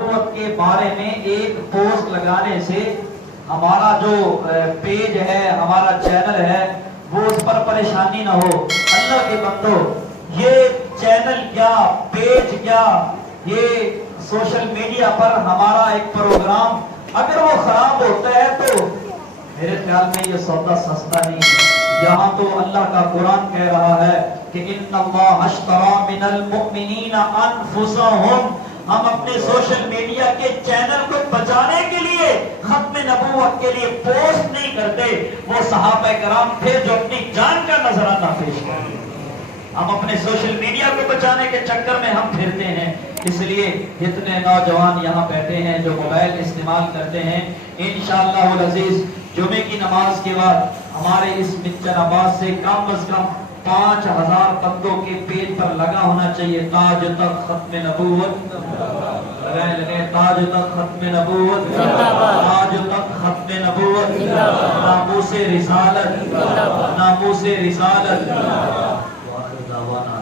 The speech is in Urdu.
نبوت کے بارے میں ایک پوسٹ لگانے سے ہمارا جو پیج ہے، ہمارا چینل ہے، وہ اس پر پریشانی نہ ہو۔ اللہ کے بندو، یہ چینل کیا، پیج کیا، یہ سوشل میڈیا پر ہمارا ایک پروگرام اگر وہ خراب ہوتا ہے تو میرے خیال میں یہ سودا سستا نہیں ہے۔ یہاں تو اللہ کا قرآن کہہ رہا ہے کہ ان اللہ اشتری من المؤمنین انفسهم۔ ہم اپنے سوشل میڈیا کے چینل کو بچانے کے لیے ختم نبوت کے لیے پوسٹ نہیں کرتے، وہ صحابہ کرام تھے جو اپنی جان کا نذرانہ پیش کرتے۔ ہم اپنے سوشل میڈیا کو بچانے کے چکر میں ہم پھرتے ہیں، اس لیے جتنے نوجوان یہاں بیٹھے ہیں جو موبائل استعمال کرتے ہیں، انشاءاللہ العزیز جمعے کی نماز کے بعد ہمارے اس مچن آباد سے کم از کم 5000 بندوں کے پیج پر لگا ہونا چاہیے تاج تک ختم نبوت، لگائیں تاج تک ختم نبوت، تاج تک ختم نبوت، ناموس رسالت، ناموس رسالت۔ وآخر دعوانا